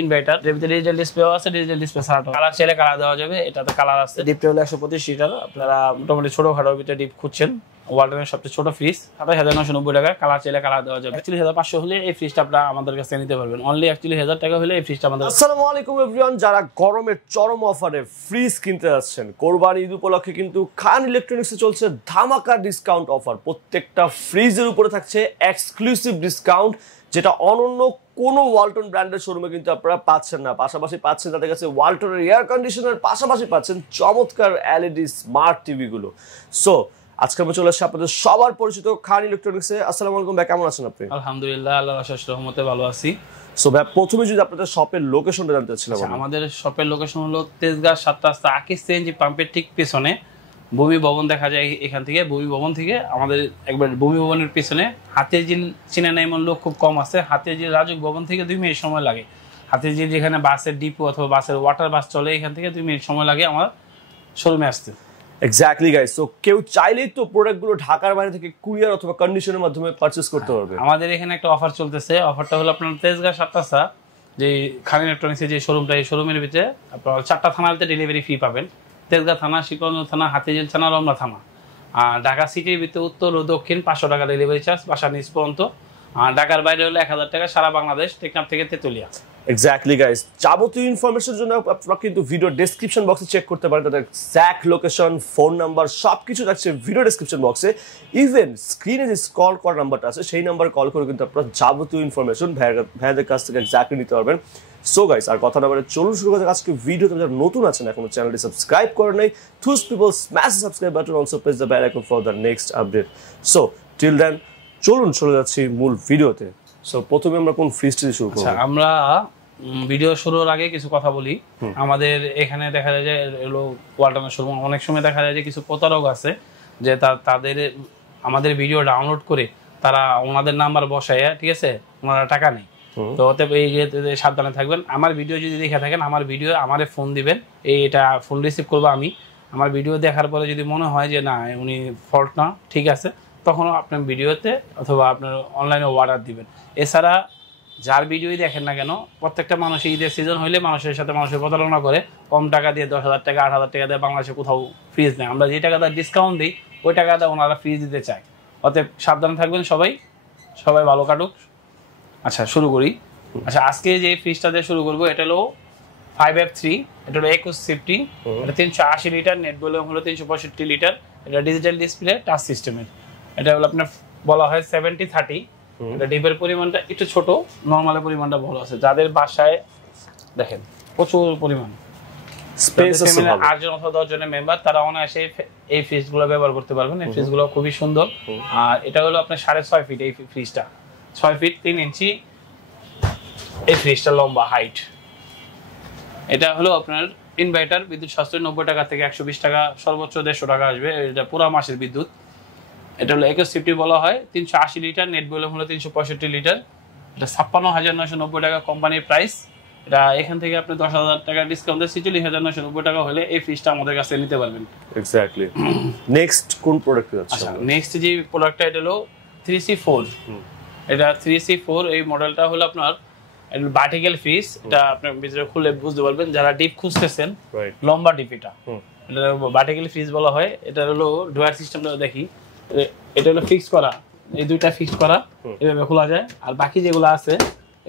Inverter, এর ভিতরে digital display আছে, ডিজিটাল ডিসপ্লে ছাড়া কালার চাইলে কালার দেওয়া যাবে। এটাতে কালার আছে। ডিপটা হলো 125 লিটার। আপনারা মোটামুটি ছোটখাটোর ভিতরে ডিপ খুঁজছেন, ওয়ালটনের সবচেয়ে ছোট ফ্রিজ 27990 টাকা। কালার চাইলে কালার দেওয়া যাবে। 41500 হলে এই ফ্রিজটা আপনারা আমাদের কাছে নিতে পারবেন। অনলি 41000 টাকা হলে এই ফ্রিজটা আমাদের। আসসালামু আলাইকুম এভরিওয়ান, যারা গরমের চরম অফারে ফ্রিজ কিনতে যাচ্ছেন, কোরবানি ঈদ উপলক্ষে কিন্তু খান ইলেকট্রনিক্সে চলছে ধামাকা ডিসকাউন্ট অফার। প্রত্যেকটা ফ্রিজের উপরে থাকছে এক্সক্লুসিভ ডিসকাউন্ট, যেটা অনন্য কোনো ওয়ালটন ব্র্যান্ডের শোরুমে কিন্তু আপনারা পাচ্ছেন না। পাশাপাশি পাচ্ছেন তাদের কাছে ওয়ালটনের এয়ার কন্ডিশনার, পাশাপাশি পাচ্ছেন চমৎকার এলইডি স্মার্ট টিভি গুলো। সো আজকে আমরা চলে আসছি আপনাদের সবার পরিচিত খান ইলেকট্রনিক্সে। আসসালামু আলাইকুম ভাই, কেমন আছেন আপনি? আলহামদুলিল্লাহ, আল্লাহর অশেষ রহমতে ভালো আছি। সো ভাই, প্রথমে যদি আপনাদের শপের লোকেশনটা জানতে চাচ্ছিলাম। আমাদের শপের লোকেশন হলো তেজগাঁ 7 রাস্তা আকিস সিএনজি পাম্পের ঠিক পেছনে ভূমি ভবন দেখা যায়। এখান থেকে ভূমি ভবন থেকে আমাদের একবার ভূমি ভবনের পেছনে হাতের ঝিল চিনে না এমন লোক খুব কম আছে। হাতের ঝিল রাজুক ভবন থেকে 2 মিনিট সময় লাগে। হাতের ঝিল যেখানে বাসের ডিপো অথবা বাসের ওয়াটার বাস চলে, এখান থেকে 2 মিনিট সময় লাগে আমার শোরুমে আসতে। Exactly guys. সো কেউ চাইলেই তো প্রোডাক্টগুলো ঢাকার বাইরে থেকে কুরিয়ার অথবা কন্ডিশনের মাধ্যমে পারচেজ করতে পারবে। আমাদের এখানে একটা অফার চলতেছে। অফারটা হলো আপনার তেজগাঁ 7 রাস্তা যে খান ইলেকট্রনিক্সের যে শোরুমটা, এই শোরুমের ভিতরে আপনার 4টা থানাতে ডেলিভারি ফ্রি পাবেন। তেজগাঁ থানা, শিকরগঞ্জ থানা, হাতিঝিল থানা, রমনা থানা। আর ঢাকা সিটির ভিতরে উত্তর ও দক্ষিণ 500 টাকা ডেলিভারি চার্জ, বাসা নিচ পর্যন্ত। আর ঢাকার বাইরে হলে 1000 টাকা, সারা বাংলাদেশ, টেকনাফ থেকে তেতুলিয়া। Exactly guys. যাবতীয় ইনফরমেশনের জন্য আপনারা কিন্তু ভিডিও ডেসক্রিপশন বক্সে চেক করতে পারেন। তাদের এক্স্যাক্ট লোকেশন, ফোন নাম্বার সবকিছু থাকছে ভিডিও ডেসক্রিপশন বক্সে। ইভেন স্ক্রিনে যে কল করার নাম্বারটা আছে, সেই নাম্বারে কল করে কিন্তু আপনারা যাবতীয় ইনফরমেশন ভাইয়াদের কাছ থেকে এক্স্যাক্টলি নিতে পারবেন। সো গাইস, আর কথা না বলে চলুন শুরু করতে। আজকে ভিডিওতে যারা নতুন আছেন, এখনো চ্যানেলটি সাবস্ক্রাইব করে নাই, those people smash the subscribe button, also press the bell icon for the next update. So till then চলুন চলে যাচ্ছি মূল ভিডিওতে। সো প্রথমে আমরা কোন ফ্রিজটি শুরু করব? আমরা ভিডিও শুরুর আগে কিছু কথা বলি। আমাদের এখানে দেখা যায় যে এগুলো ওয়ালটনের শোরুম, অনেক সময় দেখা যায় যে কিছু প্রতারক আছে যে তাদের আমাদের ভিডিও ডাউনলোড করে তারা ওনাদের নাম্বার বসায়, ঠিক আছে, ওনারা টাকা নেই। তো অতএব এই যে সাবধানে থাকবেন। আমার ভিডিও যদি দেখে থাকেন, আমার ভিডিও আমারে ফোন দিবেন, এটা ফোন রিসিভ করবো আমি। আমার ভিডিও দেখার পরে যদি মনে হয় যে না উনি ফল্ট না, ঠিক আছে, তখনও আপনার ভিডিওতে অথবা আপনার অনলাইনে অর্ডার দিবেন। এছাড়া যার ভিডিওই দেখেন না কেন, প্রত্যেকটা মানুষ ঈদের সিজন হইলে মানুষের সাথে মানুষের প্রতারণা করে। কম টাকা দিয়ে 10,000 টাকা 8,000 টাকা দিয়ে বাংলাদেশে কোথাও ফ্রিজ নেই। আমরা যে টাকাটা ডিসকাউন্ট দিই, ওই টাকাটা ওনারা ফ্রিজ দিতে চায়। অতএব সাবধানে থাকবেন সবাই, সবাই ভালো কাটুক। আচ্ছা শুরু করি। আচ্ছা, আজকে যে ফ্রিজটা দিয়ে শুরু করবো, এটা হলো 5F3। এটা হলো 21 সেফটি। এটা 380 লিটার, নেট ভলিউম হলো 365 লিটার। এটা ডিজিটাল ডিসপ্লে, টাচ সিস্টেমের। এটা হলো আপনার বলা হয় 70-30। এটা ডিপের পরিমাণটা একটু ছোট, নরমালের পরিমাণটা ভালো আছে। যাদের বাসায় দেখেন প্রচুর পরিমাণ স্পেস আছে, 8 জন অথবা 10 জনের মেম্বার, তারা অনায়াসে এই ফ্রিজগুলো ব্যবহার করতে পারবেন। এই ফ্রিজগুলো খুবই সুন্দর। আর এটা হলো আপনার 6.5 ফিট। এই ফ্রিজটা 6 ফিট 3 ইঞ্চি এই ফ্রিজটা লম্বা হাইট। এটা হলো আপনার ইনভার্টার, বিদ্যুৎ সাশ্রয় 90 টাকা থেকে 120 টাকা, সর্বোচ্চ 150 টাকা আসবে। এটা পুরো মাসের বিদ্যুৎ। এটা হলো 21 সেফটি বলা হয়, 380 লিটার, নেট ভলিউম হলো 365 লিটার। এটা 56,990 টাকা কোম্পানির প্রাইস। এটা এখান থেকে আপনি 10,000 টাকা ডিসকাউন্ট দিয়ে 46,990 টাকা হলে এই ফ্রিজটা আমাদের কাছে নিতে পারবেন। এক্স্যাক্টলি। নেক্সট কোন প্রোডাক্ট আছে? আচ্ছা, নেক্সট যে প্রোডাক্টটা, এটা হলো 3C4। এটা 3C4 এই মডেলটা হলো আপনার ভার্টিক্যাল ফ্রিজ। এটা আপনি ভিতরে খুলে বুঝতে পারবেন যারা ডিপ খুঁজতেছেন, লম্বা ডিপ। এটা ভার্টিক্যাল ফ্রিজ বলা হয়। এটা হলো ডুয়ার সিস্টেমটা দেখি। এটা হলো ফিক্স করা, এই দুইটা ফিক্স করা, এভাবে খোলা যায়। আর বাকি যেগুলো আছে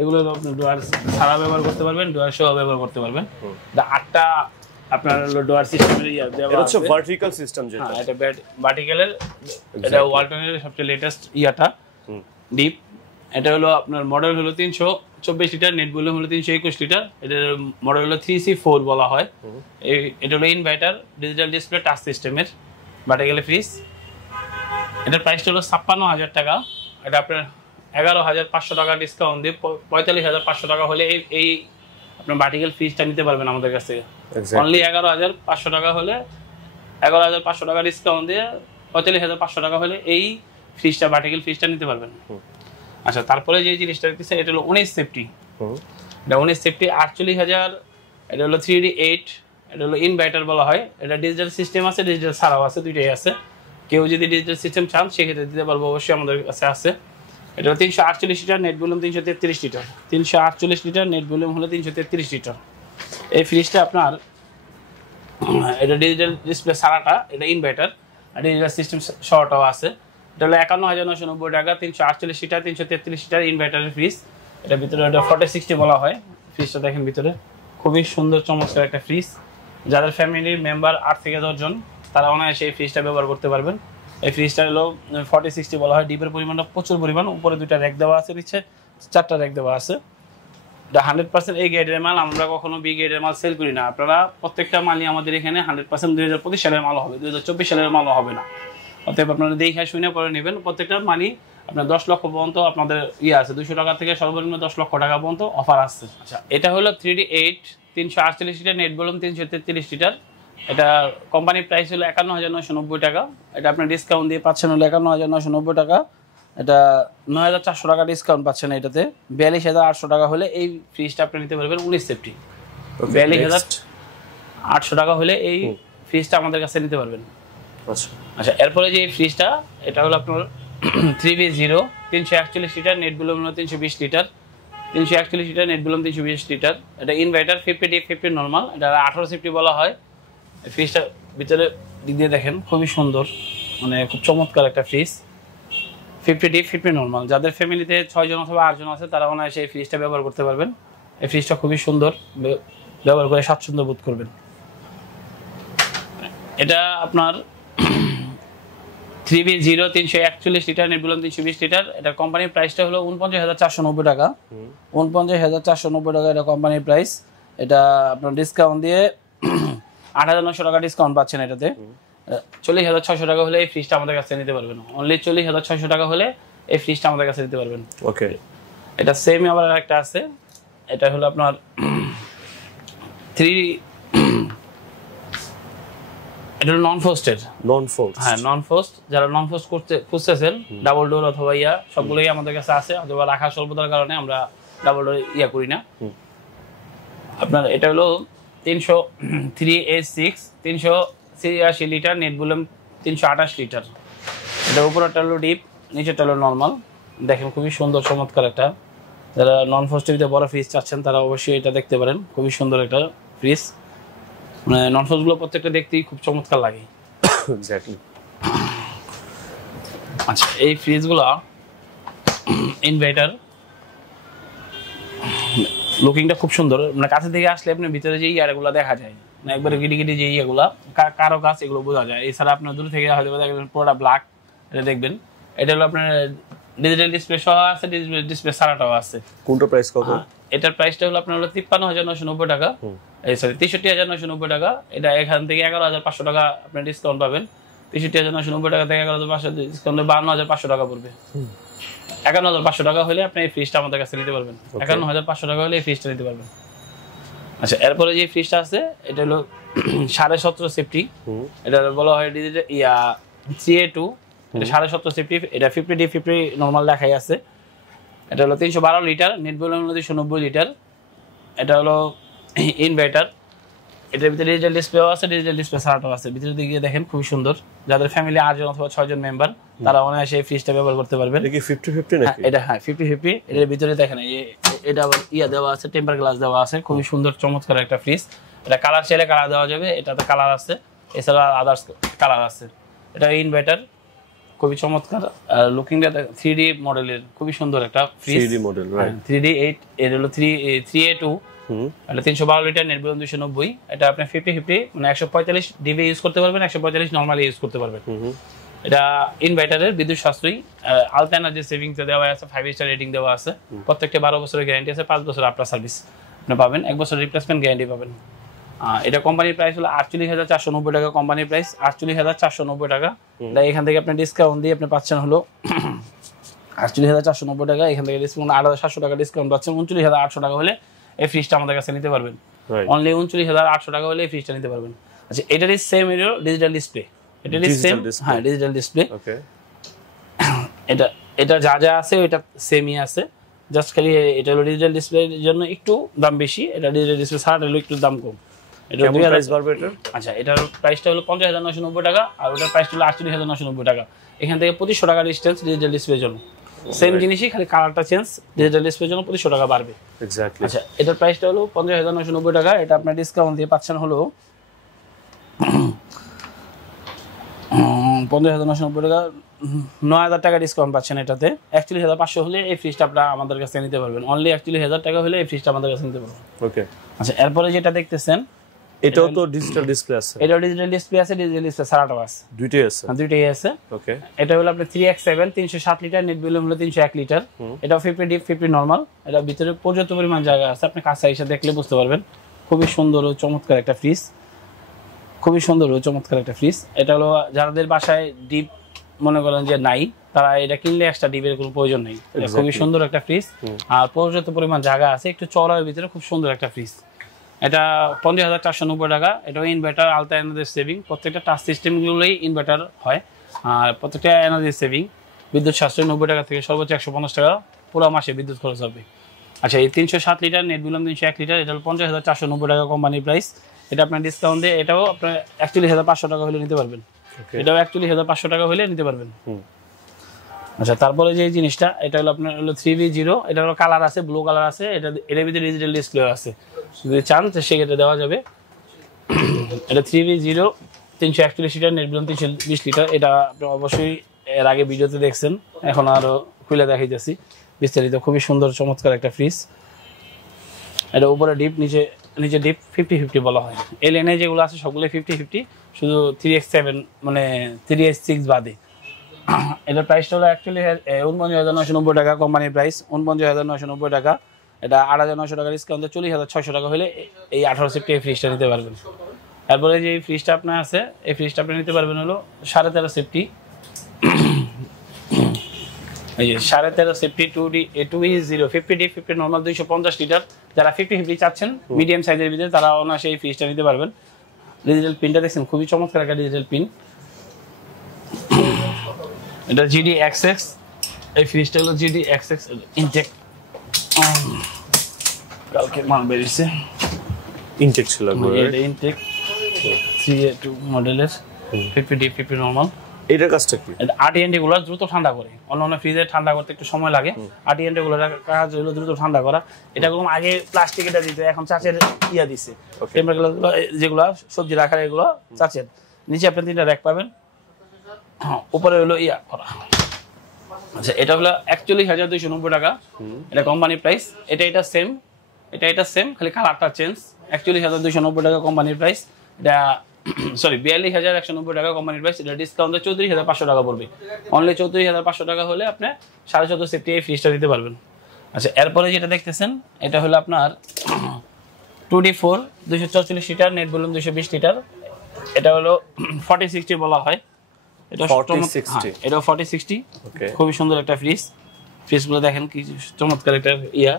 এগুলো আপনি ডুয়ার ছাড়া ব্যবহার করতে পারবেন, ডুয়ার সহ ব্যবহার করতে পারবেন। এটা 8টা আপনার হলো ডুয়ার সিস্টেমের এটা হচ্ছে ভার্টিক্যাল সিস্টেম যেটা। এটা ভার্টিক্যালের, এটা ওয়ালটনের সবচেয়ে লেটেস্ট ডিপ। এটা হলো আপনার মডেল হলো 324 লিটার, নেট ভলিউম হলো 321 লিটার। এটার মডেল হলো 3C4 বলা হয়। এটা হলো ইনভার্টার, ডিজিটাল ডিসপ্লে, টাচ সিস্টেমের ভার্টিক্যাল ফ্রিজ। এটার প্রাইসটা হলো 56,000 টাকা। এটা আপনার 11,500 টাকা ডিসকাউন্ট দিয়ে 45,500 টাকা হলে এই আপনার ভার্টিক্যাল ফ্রিজটা নিতে পারবেন আমাদের কাছ থেকে। অনলি 11,500 টাকা হলে, 11,500 টাকা ডিসকাউন্ট দিয়ে 45,500 টাকা হলে এই ফ্রিজটা, ভার্টিক্যাল ফ্রিজটা নিতে পারবেন। আচ্ছা, তারপরে যে জিনিসটা দেখতেছে, এটা হলো 19 সেফটি। এটা 19 সেফটি 48,000। এটা হলো 3D8। এটা হলো ইনভার্টার বলা হয়। এটা ডিজিটাল সিস্টেম আছে, ডিজিটাল ছাড়াও আছে, দুইটাই আছে। কেউ যদি ডিজিটাল সিস্টেম চান সেক্ষেত্রে দিতে পারবো, অবশ্যই আমাদের কাছে আছে। এটা 348 litre, net volume 333 litre. 348 litre, net volume হলো 333 লিটার। এই ফ্রিজটা আপনার এটা ডিজিটাল ডিসপ্লে ছাড়াটা, এটা ইনভার্টার আর ডিজিটাল সিস্টেম সহটাও আছে। এটা হলো 51,990 টাকা, 348 লিটার 333 লিটার ইনভার্টারের ফ্রিজ। এটার ভিতরে এটা 4060 বলা হয়। ফ্রিজটা দেখেন ভিতরে খুবই সুন্দর চমৎকার একটা ফ্রিজ। যাদের ফ্যামিলির মেম্বার 8 থেকে 10 জন তারা অনায়াসে এই ফ্রিজটা ব্যবহার করতে পারবেন। এই ফ্রিজটা হলো 4060 বলা হয়। ডিপের পরিমাণটা প্রচুর পরিমাণ, উপরে 2টা র্যাক দেওয়া আছে, নিচে 4টা র্যাক দেওয়া আছে। এটা 100% এই গ্রেডের মাল, আমরা কখনো বি গ্রেডের মাল সেল করি না। আপনারা প্রত্যেকটা মালই আমাদের এখানে 100% 2025 সালের মাল হবে, 2024 সালের মালও হবে না। অতএব আপনারা দেখে শুনে পরে নেবেন। প্রত্যেকটা মালই আপনার 10 লক্ষ পর্যন্ত আপনাদের আছে, 200 টাকা থেকে সর্বনিম্ন 10 লক্ষ টাকা পর্যন্ত অফার আসছে। আচ্ছা, এটা হলো 3D8 348 litre, net volume 333 litre. এটা কোম্পানির প্রাইস হলো 51,990 টাকা। এটা আপনি ডিসকাউন্ট দিয়ে পাচ্ছেন হলো 51,990 টাকা। এটা 9,400 টাকা ডিসকাউন্ট পাচ্ছেন এটাতে। 42,800 টাকা হলে এই ফ্রিজটা আপনি নিতে পারবেন 19 সেপ্টি। 42,800 টাকা হলে এই ফ্রিজটা আমাদের কাছে নিতে পারবেন। আচ্ছা, এরপরে যে এই ফ্রিজটা, এটা হলো আপনার 3B0 341 লিটার, নেট ভলিউম হলো 320 litre. 341 litre, net volume 320 litre. এটা ইনভার্টার 50D 50 নর্মাল। এটা 18 সেপ্টি বলা হয়। ফ্রিজটা ভিতরে দিক দিয়ে দেখেন খুবই সুন্দর, মানে খুব চমৎকার একটা ফ্রিজ। 50D 50 normal. যাদের ফ্যামিলিতে 6 জন অথবা 8 জন আছে তারা অনায়াসে এই ফ্রিজটা ব্যবহার করতে পারবেন। এই ফ্রিজটা খুবই সুন্দর, ব্যবহার করে স্বাচ্ছন্দ্য বোধ করবেন। এটা আপনার 3B0 341 litre, net volume 320 litre. এটা কোম্পানির প্রাইসটা হলো 49,490 টাকা। 49,490 টাকা এটা কোম্পানির প্রাইস। এটা আপনার ডিসকাউন্ট দিয়ে 8,900 টাকা ডিসকাউন্ট পাচ্ছেন এটাতে। 40,600 টাকা হলে এই ফ্রিজটা আমাদের কাছে নিতে পারবেন। অনলি 40,600 টাকা হলে এই ফ্রিজটা আমাদের কাছে নিতে পারবেন। ওকে, এটা সেম আবার একটা আছে। এটা হলো আপনার 3, এটা হলো নন ফোস্টেড। হ্যাঁ, নন ফোস্ট। যারা নন ফোস্ট করতে খুঁজতেছেন, ডাবল ডোর অথবা সবগুলোই আমাদের কাছে আছে। অথবা রাখা স্বল্পতার কারণে আমরা ডাবল ডোর করি না। আপনার এটা হলো 303A6 383 litre, net volume 328 litre. এটা উপরেরটা হলো ডিপ, নিচেরটা হলো নর্মাল। দেখেন খুবই সুন্দর চমৎকার একটা। যারা নন ফোস্টের ভিতরে বড় ফ্রিজ চাচ্ছেন তারা অবশ্যই এটা দেখতে পারেন। খুবই সুন্দর একটা ফ্রিজ। মানে নন ফোস্টগুলো প্রত্যেকটা দেখতেই খুব চমৎকার লাগে। আচ্ছা, এই ফ্রিজগুলো ইনভার্টার, লুকিংটা খুব সুন্দর। মানে কাছে থেকে আসলে আপনার ভিতরে যে ইয়ারগুলো দেখা যায়, মানে একবারে গিটি গিটি যে ইয়েগুলা কারো কাছে এগুলো বোঝা যায়। এছাড়া আপনার দূর থেকে হয়তো দেখবেন পুরোটা ব্ল্যাক, এটা দেখবেন। এটা হলো আপনার ডিজিটাল ডিসপ্লে সহ আছে, ডিজিটাল ডিসপ্লে ছাড়াটাও আছে। কোনটা প্রাইস কত? এটার প্রাইসটা হলো আপনার হলো 53,990 টাকা। সরি 63,990 টাকা। এটা এখান থেকে 11,500 টাকা আপনি ডিসকাউন্ট পাবেন। 63,990 টাকা থেকে 11,500 ডিসকাউন্ট 52,500 টাকা পড়বে। 51,500 টাকা হলে আপনি এই ফ্রিজটা আমাদের কাছে নিতে পারবেন। 51,500 টাকা হলে এই ফ্রিজটা নিতে পারবেন। আচ্ছা, এরপরে যে ফ্রিজটা আছে এটা হলো 17.5 সেফটি। এটা বলা হয় ডিজিটাল CA2। এটা 17.5 সেফটি। এটা 50D 50 নর্মাল লেখাই আছে। এটা হলো 312 লিটার, নেট ভলিউম হলো 290 লিটার। এটা হলো ইনভার্টার। এটার ভিতরে ডিজিটাল ডিসপ্লেও আছে, ডিজিটাল ডিসপ্লে ছাড়াটাও আছে। ভিতরে দিকে দেখেন খুবই সুন্দর। যাদের ফ্যামিলি 8 জন অথবা 6 জন মেম্বার তারা অনায়াসে এই ফ্রিজটা ব্যবহার করতে পারবেন। এটা কি 50-50 নাকি? এটা 50-50। এটার ভিতরে দেখেন এটা আবার দেওয়া আছে, টেম্পার গ্লাস দেওয়া আছে। খুবই সুন্দর চমৎকার একটা ফ্রিজ। এটা কালার চাইলে কালার দেওয়া যাবে, এটাতে কালার আছে, এছাড়া আদার্স কালার আছে। এটা ইনভার্টার, খুবই চমৎকার। লুকিংটা 3D মডেলের, খুবই সুন্দর একটা fridge. 3D model, right. 3D8 এর হলো 3A2। এটা 312 লিটার, নেট ভলিউম 290। এটা আপনি 50-50 মানে 145 ডিবি ইউজ করতে পারবেন, 145 নরমালি ইউজ করতে পারবেন। এটা ইনভার্টারের বিদ্যুৎ সাশ্রয়ী, আলট্রা এনার্জি সেভিংস দেওয়া আছে, 5 স্টার রেটিং দেওয়া আছে। প্রত্যেকটা 12 বছরের গ্যারান্টি আছে, 5 বছর আফটার সার্ভিস আপনি পাবেন, 1 বছর রিপ্লেসমেন্ট গ্যারান্টি পাবেন। এটা কোম্পানির প্রাইস হলো 48,490 টাকা। কোম্পানির প্রাইস 48,490 টাকা। এখান থেকে আপনি ডিসকাউন্ট দিয়ে আপনি পাচ্ছেন হলো 48,490 টাকা। এখান থেকে ডিসকাউন্ট 8,700 টাকা ডিসকাউন্ট পাচ্ছেন। 39,800 টাকা হলে এই ফ্রিজটা আমাদের কাছে নিতে পারবেন। অনলি 39,800 টাকা হলে এই ফ্রিজটা নিতে পারবেন। আচ্ছা, এটারই সেম ডিজিটাল ডিসপ্লে। এটারই সেম, হ্যাঁ, ডিজিটাল ডিসপ্লে। ওকে, এটা যা যা আছে ওইটা সেমই আছে, জাস্ট খালি এটা হলো ডিজিটাল ডিসপ্লের জন্য একটু দাম বেশি। এটা ডিজিটাল ডিসপ্লে ছাড়া হলো একটু দাম কম। এটা 2000 প্রাইস বাড়বে এটা। আচ্ছা, এটার প্রাইসটা হলো 50,990 টাকা আর ওটার প্রাইসটা হলো 48,990 টাকা। এখান থেকে 2500 টাকা ডিসটেন্স ডিজিটাল ডিসপ্লের জন্য। সেম জিনিসই, খালি কালারটা চেঞ্জ, ডিজিটাল ডিসপ্লের জন্য 2500 টাকা বাড়বে। এক্স্যাক্টলি। আচ্ছা, এটার প্রাইসটা হলো 50,990 টাকা। এটা আপনার ডিসকাউন্ট দিয়ে পাচ্ছেন হলো 50,990 টাকা, 9,000 টাকা ডিসকাউন্ট পাচ্ছেন এটাতে। 41,500 হলে এই ফ্রিজটা আপনারা আমাদের কাছে নিতে পারবেন। অনলি 41,000 টাকা হলে এই ফ্রিজটা আমাদের কাছে নিতে পারবেন। ওকে। আচ্ছা, এরপরে যেটা দেখতেছেন এটাও তো ডিজিটাল ডিসপ্লে আছে? এটাও ডিজিটাল ডিসপ্লে আছে, ডিজিটাল ডিসপ্লে ছাড়াটাও আছে, দুইটাই আছে? দুইটাই আছে। ওকে। এটা হলো আপনার 3x7 307 লিটার, নেট ভলিউম হলো 301 লিটার। এটাও 50 ডিপ 50 নরমাল। এটা ভিতরে পর্যাপ্ত পরিমাণ জায়গা আছে, আপনি কাছে এসে দেখলে বুঝতে পারবেন। খুবই সুন্দর ও চমৎকার একটা ফ্রিজ, খুবই সুন্দর ও চমৎকার একটা ফ্রিজ। এটা হলো যাদের বাসায় ডিপ মনে করেন যে নাই, তারা এটা কিনলে এক্সট্রা ডিপের কোনো প্রয়োজন নেই। খুবই সুন্দর একটা ফ্রিজ, আর পর্যাপ্ত পরিমাণ জায়গা আছে, একটু চওড়ার ভিতরে খুব সুন্দর একটা ফ্রিজ। এটা 50,490 টাকা। এটাও ইনভার্টার, আলতা এনার্জি সেভিং। প্রত্যেকটা টাচ সিস্টেমগুলোই ইনভার্টার হয়, আর প্রত্যেকটা এনার্জি সেভিং। বিদ্যুৎ সাশ্রয় 90 টাকা থেকে সর্বোচ্চ 150 টাকা পুরো মাসে বিদ্যুৎ খরচ হবে। আচ্ছা, এই 307 লিটার, নেট ভলিউম 301 লিটার, এটা হলো 50,490 টাকা কোম্পানির প্রাইস। এটা আপনার ডিসকাউন্ট দিয়ে এটাও আপনার 41,500 টাকা হলে নিতে পারবেন। এটাও 41,500 টাকা হলে নিতে পারবেন। আচ্ছা, তারপরে যে জিনিসটা, এটা হলো আপনার হলো 3V0। এটা হলো কালার আছে, ব্লু কালার আছে। এটার ভিতরে ডিজিটাল ডিসপ্লে আছে, যদি চান তো সেক্ষেত্রে দেওয়া যাবে। এটা 3V0, 341 litre, net volume 320 litre. এটা আপনি অবশ্যই এর আগে ভিডিওতে দেখছেন, এখন আরো খুলে দেখাইতেছি বিস্তারিত। খুবই সুন্দর চমৎকার একটা ফ্রিজ। এটা উপরে ডিপ, নিচে ডিপ 50-50 বলা হয়। এই লাইনে যেগুলো আছে সবগুলো 50-50, শুধু 3x7 মানে 3x6 বাদে। এটার প্রাইসটা হলো অ্যাকচুয়ালি 49,990 টাকা কোম্পানির প্রাইস, 49,990 টাকা। এটা 8,900 টাকা ডিসকাউন্টে 40,600 টাকা হলে এই 18 সেফটি এই ফ্রিজটা নিতে পারবেন। তারপরে যে ফ্রিজটা আপনার আছে, এই ফ্রিজটা আপনি নিতে পারবেন হলো 13.5 সেফটি। এই যে 13.5 safety 2V0 50 deep 50 normal 250 litre. যারা 50-50 চাচ্ছেন মিডিয়াম সাইজের ভিতরে, তারা অনায়াসে এই ফ্রিজটা নিতে পারবেন। ডিজিটাল পিনটা দেখছেন, খুবই চমৎকার একটা ডিজিটাল পিন। এটা GDXX, এই ফ্রিজটা হলো GDXX ইনটেক। কালকে মাল বেরিয়েছে, ইনটেক ছিল এটা ইনটেক 3A2 মডেলের 50 ডিপ 50 নরমাল। এটার কাজটা কি? এটা আরটিএনডি গুলো দ্রুত ঠান্ডা করে। অন্য ফ্রিজে ঠান্ডা করতে একটু সময় লাগে, আরটিএনডি গুলো কাজ হলো দ্রুত ঠান্ডা করা। এটা কোনো আগে প্লাস্টিক এটা দিতে, এখন চাচের ইয়া দিছে। টেম্পারগুলো যেগুলো সবজি রাখার, এগুলো চাচের। নিচে আপনি 3টা র্যাক পাবেন, উপরে হলো ইয়া করা। আচ্ছা, এটা হলো 41,290 টাকা। এটা কোম্পানির প্রাইস। এটা সেম, এটা সেম, খালি কালারটা চেঞ্জ। 41,290 টাকা কোম্পানির প্রাইস। এটা সরি 42,190 টাকা কোম্পানির প্রাইস। এটা ডিসকাউন্টে 34,500 টাকা পড়বে। অনলি 34,500 টাকা হলে আপনি 14.5 সেফটি এই ফ্রিজটা দিতে পারবেন। আচ্ছা, এরপরে যেটা দেখতেছেন, এটা হলো আপনার 2D4 244 litre, net volume 220 litre. এটা হলো 4060 বলা হয়। এটা 4060, এটাও 4060। খুবই সুন্দর একটা ফ্রিজ। ফ্রিজগুলো দেখেন কি চমৎকার একটা ইয়া।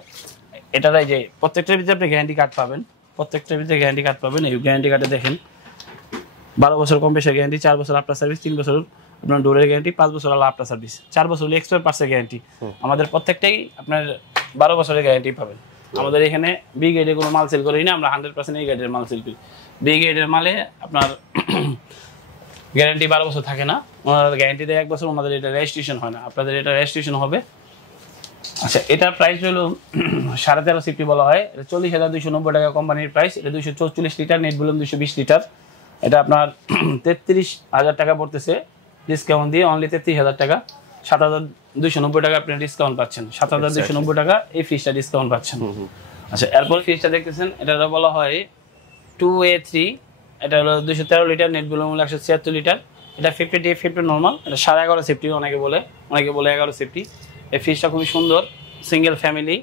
এটার যে প্রত্যেকটার ভিতরে আপনি গ্যারান্টি কার্ড পাবেন, প্রত্যেকটার ভিতরে গ্যারান্টি কার্ড পাবেন। এই গ্যারান্টি কার্ডে দেখেন 12 বছর কম্প্রেসার গ্যারান্টি, 4 বছর আফটার সার্ভিস, 3 বছর আপনার ডোরের গ্যারান্টি, 5 বছর আলাদা আফটার সার্ভিস, 4 বছর এক্সপায়ার পার্টসের গ্যারান্টি। আমাদের প্রত্যেকটাই আপনার 12 বছরের গ্যারান্টি পাবেন। আমাদের এখানে বি গ্রেডের কোনো মাল সেল করি না, আমরা 100% এই গ্রেডের মাল সেল করি। বি গ্রেডের মালে আপনার গ্যারান্টি 12 বছর থাকে না, ওনারা গ্যারান্টি দেয় 1 বছর। ওনাদের এটা রেজিস্ট্রেশন হয় না, আপনাদের এটা রেজিস্ট্রেশন হবে। আচ্ছা, এটার প্রাইস হলো 13.5 সেফটি বলা হয়। এটা 40,290 টাকা কোম্পানির প্রাইস। এটা 244 লিটার, নেট ভলিউম 220 লিটার। এটা আপনার 33,000 টাকা পড়তেছে ডিসকাউন্ট দিয়ে, অনলি 33,000 টাকা। 7,290 টাকা আপনি ডিসকাউন্ট পাচ্ছেন। 7,290 টাকা এই ফ্রিজটা ডিসকাউন্ট পাচ্ছেন। আচ্ছা, এরপর ফ্রিজটা দেখতেছেন, এটা বলা হয় 2A3। এটা হলো 213 লিটার, নেট ভলিউম হলো 176 লিটার। এটা 50 ডিপ 50 নরমাল। এটা 11.5 সেফটি অনেকে বলে 11 সেফটি। এই ফ্রিজটা খুবই সুন্দর, সিঙ্গেল ফ্যামিলি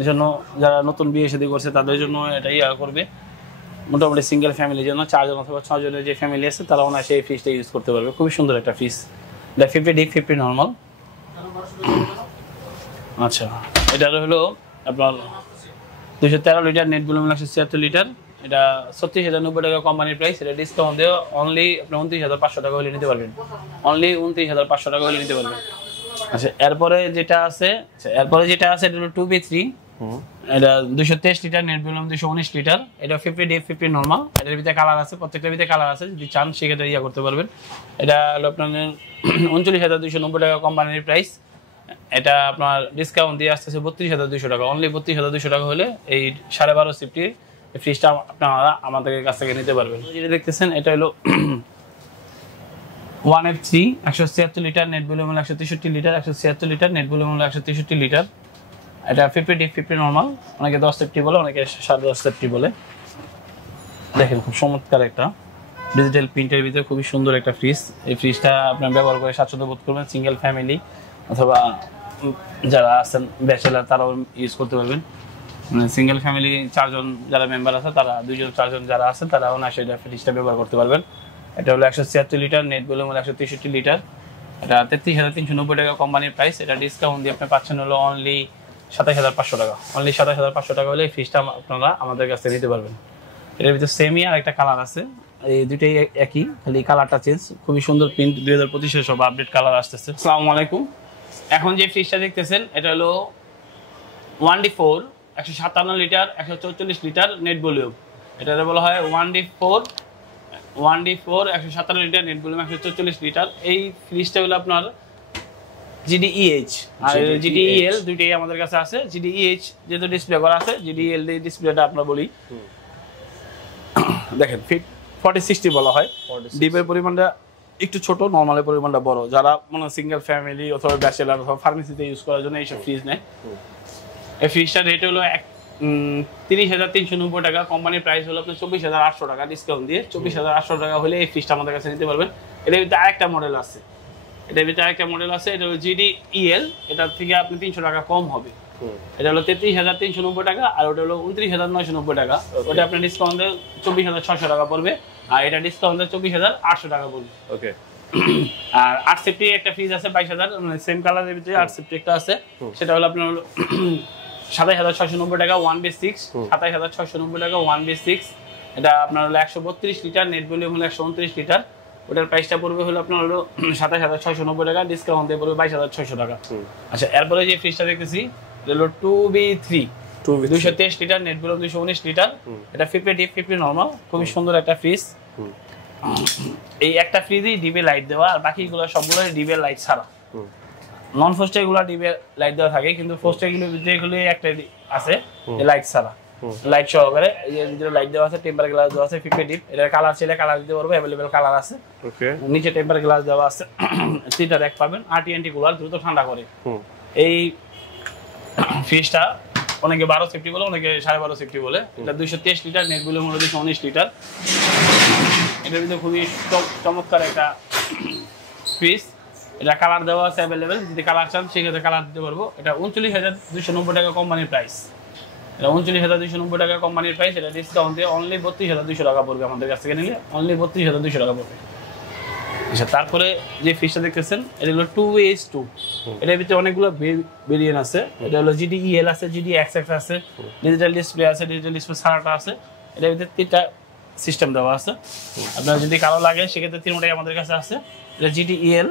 এর জন্য, যারা নতুন বিয়ে শাদী করছে তাদের জন্য এটা ইয়া করবে। মোটামুটি সিঙ্গেল ফ্যামিলির জন্য 4 জন অথবা 6 জনের যে ফ্যামিলি আছে তারা অনায়াসে এই ফ্রিজটা ইউজ করতে পারবে। খুবই সুন্দর একটা ফ্রিজ। এটা 50 ডিপ 50 নরমাল। আচ্ছা, এটা হলো আপনার 213 লিটার, নেট ভলিউম 176 লিটার। এটা 36,090 টাকা কোম্পানির প্রাইস। এটা ডিসকাউন্ট দিয়ে অনলি আপনি 29,500 টাকা হলে নিতে পারবেন। অনলি 29,500 টাকা হলে নিতে পারবেন। আচ্ছা, এরপরে যেটা আছে এটা হলো 2B3। এটা 223 লিটার, নেট ভলিউম 219 লিটার। এটা 50 ডিপ 50 নরমাল। এটার ভিতরে কালার আছে, প্রত্যেকটার ভিতরে কালার আছে, যদি চান সেক্ষেত্রে ইয়া করতে পারবেন। এটা হলো আপনার 39,290 টাকা কোম্পানির প্রাইস। এটা আপনার ডিসকাউন্ট দিয়ে আসতেছে 32,200 টাকা, অনলি 32,200 টাকা হলে এই 12.5 সিফটি ফ্রিজটা আপনারা আমাদের কাছ থেকে নিতে পারবেন। যেটা দেখতেছেন এটা হলো 1F3 176 লিটার, নেট ভলিউম হলো 163 লিটার, 176 লিটার, নেট ভলিউম হলো 163 লিটার। এটা 50 ডিপ 50 নরমাল, অনেকে 10 সেফটি বলে, অনেকে 10.5 সেফটি বলে। দেখেন খুব চমৎকার একটা ডিজিটাল প্রিন্টের ভিতরে খুবই সুন্দর একটা ফ্রিজ। এই ফ্রিজটা আপনার ব্যবহার করে স্বাচ্ছন্দ্য বোধ করবেন, সিঙ্গেল ফ্যামিলি অথবা যারা আছেন ব্যাচেলার তারাও ইউজ করতে পারবেন। সিঙ্গেল ফ্যামিলি 4 জন যারা মেম্বার আছে তারা 2 জন 4 জন যারা আছেন তারা অনায়াসে এটা ফ্রিজটা ব্যবহার করতে পারবেন। এটা হলো 176 লিটার, নেট ভলিউম হলো 163 লিটার। এটা 33,390 টাকা কোম্পানির প্রাইস। এটা ডিসকাউন্ট দিয়ে আপনি পাচ্ছেন হলো অনলি 27,500 টাকা। অনলি 27,500 টাকা হলে এই ফ্রিজটা আপনারা আমাদের কাছে নিতে পারবেন। এটার ভিতরে সেমি আর একটা কালার আছে, এই দুইটাই একই, খালি কালারটা চেঞ্জ। খুবই সুন্দর প্রিন্ট, 2025 সব আপডেট কালার আসতেছে। আসসালামু আলাইকুম। এখন যে ফ্রিজটা দেখতেছেন এটা হলো 1D4 157 litre 144 litre net volume. এটা বলা হয় 1D4 157 litre, net volume 144 litre. এই ফ্রিজটা হলো আপনার GDEH আর GDEL দুইটাই আমাদের কাছে আছে। GDEH যেহেতু ডিসপ্লে করা আছে, GDEL দিয়ে ডিসপ্লেটা আমরা বলি। দেখেন ফিট 40-60 বলা হয়। ডিপের পরিমাণটা একটু ছোট, নরমালের পরিমাণটা বড়। যারা মানে সিঙ্গেল ফ্যামিলি অথবা ব্যাচেলার অথবা ফার্মেসিতে ইউজ করার জন্য এইসব ফ্রিজ নেয়। এই ফ্রিজটার রেট হলো 30,390 টাকা, কোম্পানির প্রাইস হলো আপনার 24,800 টাকা, ডিসকাউন্ট দিয়ে 24,800 টাকা হলে এই ফ্রিজটা আমাদের কাছে নিতে পারবেন। এটার ভিতরে আরেকটা মডেল আছে, এটা হলো GDEL। এটার থেকে আপনি 300 টাকা কম হবে। এটা হলো 33,390 টাকা, আর ওটা হলো 29,990 টাকা। ওটা আপনার ডিসকাউন্টে 24,600 টাকা পড়বে, আর এটা ডিসকাউন্টে 24,800 টাকা পড়বে। ওকে। আর 8 সেফটি একটা ফ্রিজ আছে 22,000, মানে সেম কালারের ভিতরে 8 সেফটি একটা আছে, সেটা হলো আপনার 27,690 টাকা 1B6, 27,690 টাকা 1B6। এটা আপনার হলো 132 লিটার, নেট ভলিউম হলো 129 লিটার। ওটার প্রাইসটা পড়বে হলো আপনার হলো 27,690 টাকা, ডিসকাউন্ট দিয়ে পড়বে 22,600 টাকা। আচ্ছা, এরপরে যে ফ্রিজটা দেখতেছি এটা হলো 2B3 223 litre, net volume 219 litre. এটা 50 ডিপ 50 নরমাল, খুবই সুন্দর একটা ফ্রিজ। এই একটা ফ্রিজেই ডিবে লাইট দেওয়া, আর বাকিগুলো সবগুলো ডিবে লাইট ছাড়া। নন ফোস্টার গুলো ডিবে লাইট দেওয়া থাকে, কিন্তু ফোস্টার গুলো একটা আছে লাইট ছাড়া, লাইট সহকারে। এই যে লাইট দেওয়া আছে, টেম্পার গ্লাস দেওয়া আছে 50 ডিপ। এটার কালার চাইলে কালার দিতে পারবো, अवेलेबल কালার আছে। ওকে, নিচে টেম্পার গ্লাস দেওয়া আছে, 3টা র‍্যাক পাবেন। RTNT কুলার দ্রুত ঠান্ডা করে। এই ফ্রিজটা অনেকে 12 সেফটি বলে, অনেকে 12.5 সেফটি বলে। এটা 223 লিটার, নেট ভলিউম হলো 219 লিটার। এটার ভিতরে খুবই চমৎকার একটা ফ্রিজ। এটা কালার দেওয়া আছে अवेलेबल, যদি কালার চান সেক্ষেত্রে কালার দিতে পারবো। এটা 39,290 টাকা কোম্পানির প্রাইস। এটা 39,290 টাকা কোম্পানির প্রাইস। এটা ডিসকাউন্ট দিয়ে অনলি 32,200 টাকা পড়বে আমাদের কাছ থেকে নিলে, অনলি 32,200 টাকা পড়বে। আচ্ছা, তারপরে যে ফ্রিজটা দেখতেছেন এটা হলো 2H2। এটার ভিতরে অনেকগুলো ভেরিয়েন্ট আছে। এটা হলো GDEL আছে, GDXX আছে, ডিজিটাল ডিসপ্লে আছে, ডিজিটাল ডিসপ্লে ছাড়াটা আছে। এটার ভিতরে 3টা সিস্টেম দেওয়া আছে। আপনার যদি কালো লাগে সেক্ষেত্রে 3টাই আমাদের কাছে আছে। এটা GDEL।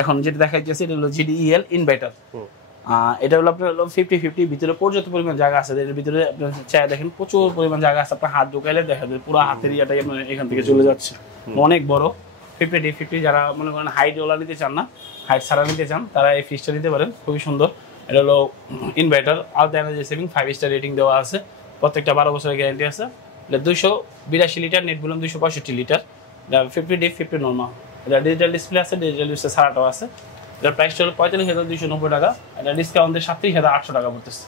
এখন যেটা দেখা যাচ্ছে এটা হলো GDEL ইনভার্টার। এটা হলো আপনার 50-50, ভিতরে পর্যাপ্ত পরিমাণ জায়গা আছে। এর ভিতরে আপনার চায় দেখেন প্রচুর পরিমাণ জায়গা আছে, আপনার হাত ঢুকাইলে দেখা যায় পুরো হাতের ইয়াটাই আপনার এখান থেকে চলে যাচ্ছে। অনেক বড় 50-50, যারা মনে করেন হাইট ওলা নিতে চান না, হাইট ছাড়া নিতে চান, তারা এই ফ্রিজটা নিতে পারেন, খুবই সুন্দর। এটা হলো inverter, ultra energy saving, 5 star rating দেওয়া আছে, প্রত্যেকটা 12 বছরের গ্যারান্টি আছে। এটা 282 লিটার, নেট ভলিউম 265 লিটার। এটা 50 ডিপ 50 নরমাল। এটা ডিজিটাল ডিসপ্লে আছে, ডিজিটাল ডিসপ্লে ছাড়াটাও আছে। এটার প্রাইসটা হলো 45,290 টাকা। এটা ডিসকাউন্টে 37,800 টাকা পড়তেছে।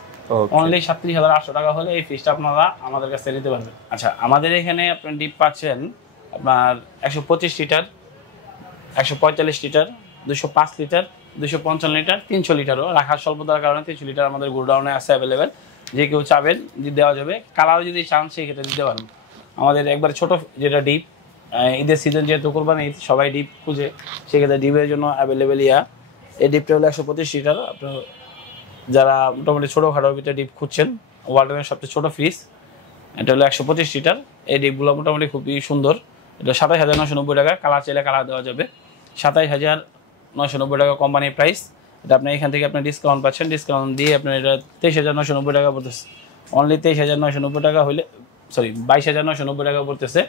অনলি 37,800 টাকা হলে এই ফ্রিজটা আপনারা আমাদের কাছে নিতে পারবেন। আচ্ছা, আমাদের এখানে আপনার ডিপ পাচ্ছেন আপনার 125 লিটার, 145 লিটার, 205 লিটার, 255 লিটার, 300 লিটারও রাখার স্বল্পতার কারণে 300 লিটার আমাদের গোডাউনে আছে अवेलेबल। যে কেউ চাবেন দেওয়া যাবে, কালার যদি চান সেই ক্ষেত্রে দিতে পারবেন। আমাদের একবার ছোট যেটা ডিপ, ঈদের সিজন যেহেতু কোরবানি ঈদ, সবাই ডিপ খুঁজে, সেক্ষেত্রে ডিপের জন্য अवेलेबल এই ডিপটা হলো 125 লিটার। আপনার যারা মোটামুটি ছোটোখাটোর ভিতরে ডিপ খুঁজছেন, ওয়ালটনের সবচেয়ে ছোটো ফ্রিজ, এটা হলো 125 লিটার। এই ডিপগুলো মোটামুটি খুবই সুন্দর। এটা 27,990 টাকা, কালার চাইলে কালার দেওয়া যাবে। 27,990 টাকা কোম্পানির প্রাইস। এটা আপনি এখান থেকে আপনি ডিসকাউন্ট পাচ্ছেন, ডিসকাউন্ট দিয়ে আপনার এটা 23,990 টাকা পড়তেছে। অনলি 23,990 টাকা হলে, সরি 22,990 টাকা পড়তেছে।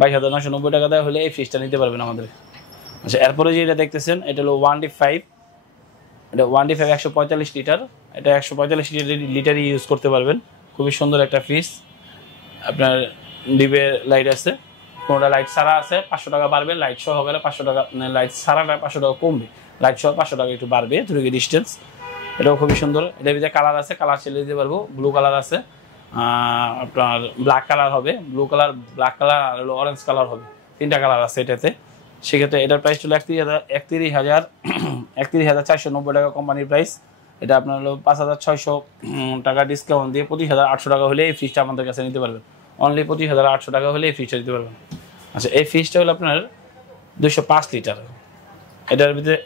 22,990 টাকা দেওয়া হলে এই ফ্রিজটা নিতে পারবেন আমাদের। আচ্ছা, এরপরে যেটা দেখতেছেন এটা হলো 1D5 এটা 1D5 145 লিটার, এটা 145 লিটারই ইউজ করতে পারবেন। খুবই সুন্দর একটা ফ্রিজ। আপনার ডিপে লাইট আছে, কোনোটা লাইট ছাড়া আছে 500 টাকা বাড়বে, লাইট সহ গেলে 500 টাকা, মানে লাইট ছাড়াটা 500 টাকা কমবে, লাইট সহ 500 টাকা একটু বাড়বে 2 ডিগ্রি ডিস্টেন্স। এটাও খুবই সুন্দর। এটার ভিতরে কালার আছে, কালার চেলে দিতে পারবো। ব্লু কালার আছে, আপনার ব্ল্যাক কালার হবে, ব্লু কালার, ব্ল্যাক কালার আর হলো অরেঞ্জ কালার হবে, 3টা কালার আছে এটাতে। সেক্ষেত্রে এটার প্রাইস ছিল 31,490 টাকা কোম্পানির প্রাইস। এটা আপনার হলো 5,600 টাকা ডিসকাউন্ট দিয়ে 25,800 টাকা হলে এই ফ্রিজটা আমাদের কাছে নিতে পারবেন। অনলি 25,800 টাকা হলে এই ফ্রিজটা নিতে পারবেন। আচ্ছা, এই ফ্রিজটা হলো আপনার 205 লিটার। এটার ভিতরে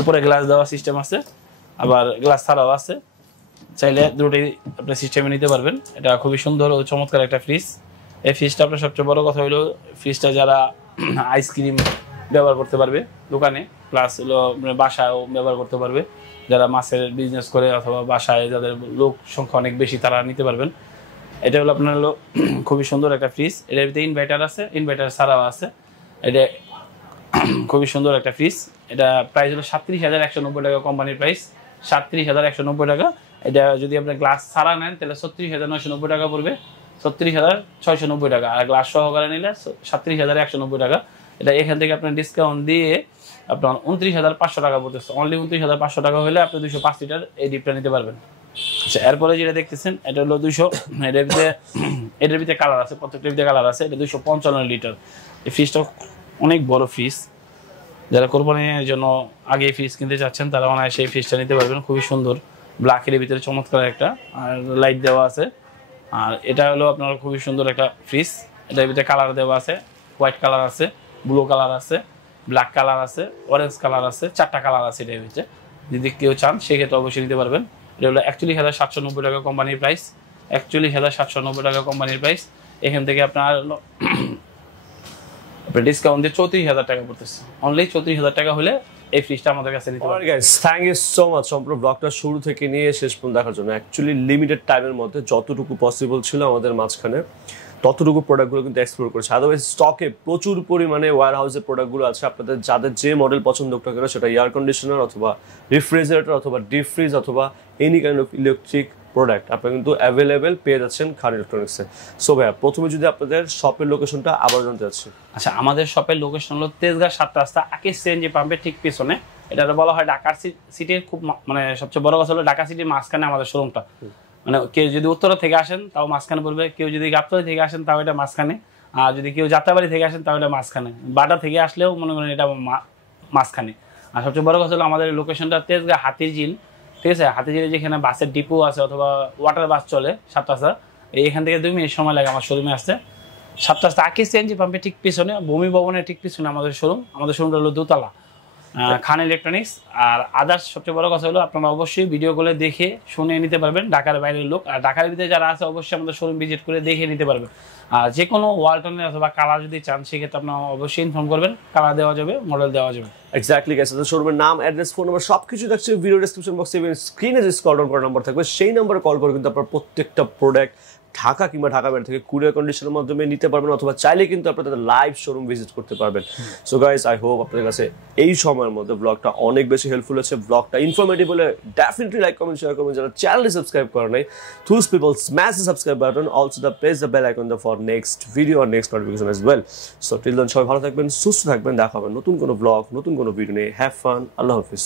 উপরে গ্লাস দেওয়া সিস্টেম আছে, আবার গ্লাস ছাড়াও আছে, চাইলে দুটোই আপনার সিস্টেমে নিতে পারবেন। এটা খুবই সুন্দর ও চমৎকার একটা ফ্রিজ। এই ফ্রিজটা আপনার সবচেয়ে বড় কথা হলো ফ্রিজটা যারা আইসক্রিম ব্যবহার করতে পারবে দোকানে, প্লাস হলো বাসায়ও ব্যবহার করতে পারবে, যারা মাছের বিজনেস করে অথবা বাসায় যাদের লোক সংখ্যা অনেক বেশি তারা নিতে পারবেন। এটা হলো আপনার হলো খুবই সুন্দর একটা ফ্রিজ। এটার ভিতরে ইনভার্টার আছে, ইনভার্টার ছাড়াও আছে। এটা খুবই সুন্দর একটা ফ্রিজ। এটা প্রাইস হলো 37,190 টাকা কোম্পানির প্রাইস, 37,190 টাকা। এটা যদি আপনি গ্লাস ছাড়া নেন তাহলে 36,990 টাকা পড়বে, 36,690 টাকা। আর গ্লাস সহকারে নিলে 37,190 টাকা। এটা এখান থেকে আপনার ডিসকাউন্ট দিয়ে আপনার 29,500 টাকা পড়তেছে। অনলি 29,500 টাকা হলে আপনি 205 লিটার এই ডিপটা নিতে পারবেন। আচ্ছা, এরপরে যেটা দেখতেছেন এটা হলো 200, এটার ভিতরে কালার আছে, প্রত্যেকটার ভিতরে কালার আছে। এটা 255 লিটার। এই ফ্রিজটা অনেক বড় ফ্রিজ। যারা কোরবানির জন্য আগে ফ্রিজ কিনতে চাচ্ছেন তারা অনায়াসে সেই ফ্রিজটা নিতে পারবেন। খুবই সুন্দর, ব্ল্যাকের ভিতরে চমৎকার একটা আর লাইট দেওয়া আছে। আর এটা হলো আপনার খুবই সুন্দর একটা ফ্রিজ। এটার ভিতরে কালার দেওয়া আছে, হোয়াইট কালার আছে, ব্লু কালার আছে, ব্ল্যাক কালার আছে, অরেঞ্জ কালার আছে, 4টা কালার আছে এটার ভিতরে। যদি কেউ চান সেক্ষেত্রে অবশ্যই নিতে পারবেন। এটা হলো 41,790 টাকা কোম্পানির প্রাইস, 41,790 টাকা কোম্পানির প্রাইস। এখান থেকে আপনার ডিসকাউন্ট দিয়ে 34,000 টাকা পড়তেছে। অনলি 34,000 টাকা হলে এই ফ্রিজটা আমাদের কাছে নিতে পারবেন। Guys, thank you so much সম্পূর্ণ ব্লগটা শুরু থেকে নিয়ে শেষ পর্যন্ত দেখার জন্য। অ্যাকচুয়ালি লিমিটেড টাইমের মধ্যে যতটুকু পসিবল ছিল আমাদের মাঝখানে ততটুকু প্রোডাক্টগুলো কিন্তু এক্সপ্লোর করেছে। আদারওয়াইজ স্টকে প্রচুর পরিমাণে ওয়্যার হাউসের প্রোডাক্টগুলো আছে। আপনাদের যাদের যে মডেল পছন্দ করে, সেটা এয়ার কন্ডিশনার অথবা রেফ্রিজারেটর অথবা ডিপ ফ্রিজ অথবা any kind of electric product আপনারা কিন্তু অ্যাভেলেবেল পেয়ে যাচ্ছেন খান ইলেকট্রনিক্সে। সো ভাইয়া, প্রথমে যদি আপনাদের শপের লোকেশনটা আবার জানতে চাচ্ছি। আচ্ছা, আমাদের শপের লোকেশন হলো তেজগাঁ 7 রাস্তা আকিস সিএনজি পাম্পের ঠিক পিছনে। এটা বলা হয় ঢাকা সিটির খুব মানে সবচেয়ে বড় কথা হলো ঢাকা সিটির মাঝখানে আমাদের শোরুমটা। মানে কেউ যদি উত্তরা থেকে আসেন তাও মাঝখানে পড়বে, কেউ যদি গাবতলী থেকে আসেন তাও এটা মাঝখানে, আর যদি কেউ যাত্রাবাড়ি থেকে আসেন তাও এটা মাঝখানে, বাটা থেকে আসলেও মনে করেন এটা মাঝখানে। আর সবচেয়ে বড় কথা হলো আমাদের লোকেশনটা তেজগাঁ হাতিঝিল, ঠিক আছে? হাতিঝিলে যেখানে বাসের ডিপো আছে অথবা ওয়াটার বাস চলে 7 রাস্তা, এখান থেকে 2 মিনিট সময় লাগে আমার শোরুমে আসতে। 7 রাস্তা আকিস সিএনজি পাম্পের ঠিক পিছনে, ভূমি ভবনের ঠিক পিছনে আমাদের শোরুম। আমাদের শোরুমটা হলো দোতলা, খান ইলেকট্রনিক্স। আর আদার্স সবচেয়ে বড় কথা হলো আপনারা অবশ্যই ভিডিও কলে দেখে শুনে নিতে পারবেন ঢাকার বাইরের লোক। আর ঢাকার ভিতরে যারা আছে অবশ্যই আমাদের শোরুম ভিজিট করে দেখে নিতে পারবেন। আর যে কোনো ওয়ালটনের অথবা কালার যদি চান সেক্ষেত্রে আপনারা অবশ্যই ইনফর্ম করবেন, কালার দেওয়া যাবে, মডেল দেওয়া যাবে। এক্স্যাক্টলি গাইস, শোরুমের নাম, অ্যাড্রেস, ফোন নাম্বার সবকিছু থাকছে ভিডিও ডেসক্রিপশন বক্সে, এবং স্ক্রিনে যে স্ক্রল ডাউন করার নাম্বার থাকবে সেই নাম্বারে কল করে কিন্তু আপনার প্রত্যেকটা প্রোডাক্ট ঢাকা কিংবা ঢাকা বাইরে থেকে কুরিয়ার কন্ডিশনের মাধ্যমে নিতে পারবেন, অথবা চাইলে কিন্তু আপনারা লাইভ শোরুম ভিজিট করতে পারবেন। সো গাইস, আই হোপ আপনাদের কাছে এই সময়ের মধ্যে ব্লগটা অনেক বেশি হেল্পফুল হচ্ছে। ব্লগটা ইনফরমেটিভ হলে ডেফিনেটলি লাইক, কমেন্ট, শেয়ার করবেন। যারা চ্যানেলটি সাবস্ক্রাইব করে নাই, those people smash the subscribe button, also press the bell icon for next video or next notification as well. So till then, সবাই ভালো থাকবেন, সুস্থ থাকবেন, দেখা হবে নতুন কোনো ব্লগ, নতুন কোনো ভিডিও নিয়ে। Have fun, Allah Hafiz.